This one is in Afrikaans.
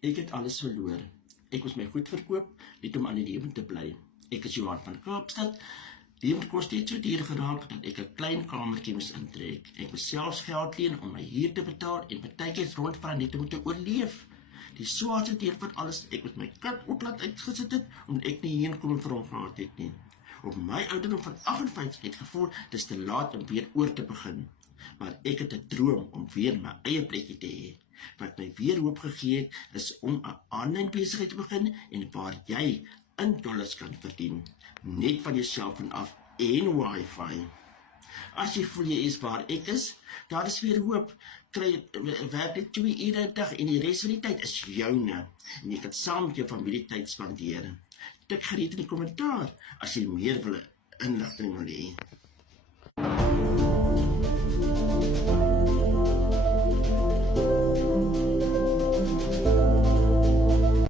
Ek het alles verloor. Ek moes my goed verkoop, net om aan die lewe te bly. Ek is Johan van Kaapstad. Lewenskos het so duur geraak dat ek 'n klein kamertjie moes intrek. Ek moes selfs geld leen om my huur te betaal en partykeer rondvra net om te oorleef. Die swaarste deel van alles, ek het my kat ook laat uitgesit het, omdat ek nie heenkom vir hom gehad het nie. Op my ouderdom van 58 het gevoel, dit is te laat om weer oor te begin. Maar ek het 'n droom om weer my eie plekkie te hê. Wat my weer hoop gegee het, is om 'n aanlyn besigheid te begin en waar jy in dollars kan verdien, net van jou selfoon af en wifi. As jy voel jy is waar ek is, daar is weer hoop. Werk net 2 ure 'n dag en die res van die tyd is joune. En jy kan saam met jou familie tyd spandeer. Tik gerede in die kommentaar as jy meer inligting wil hê.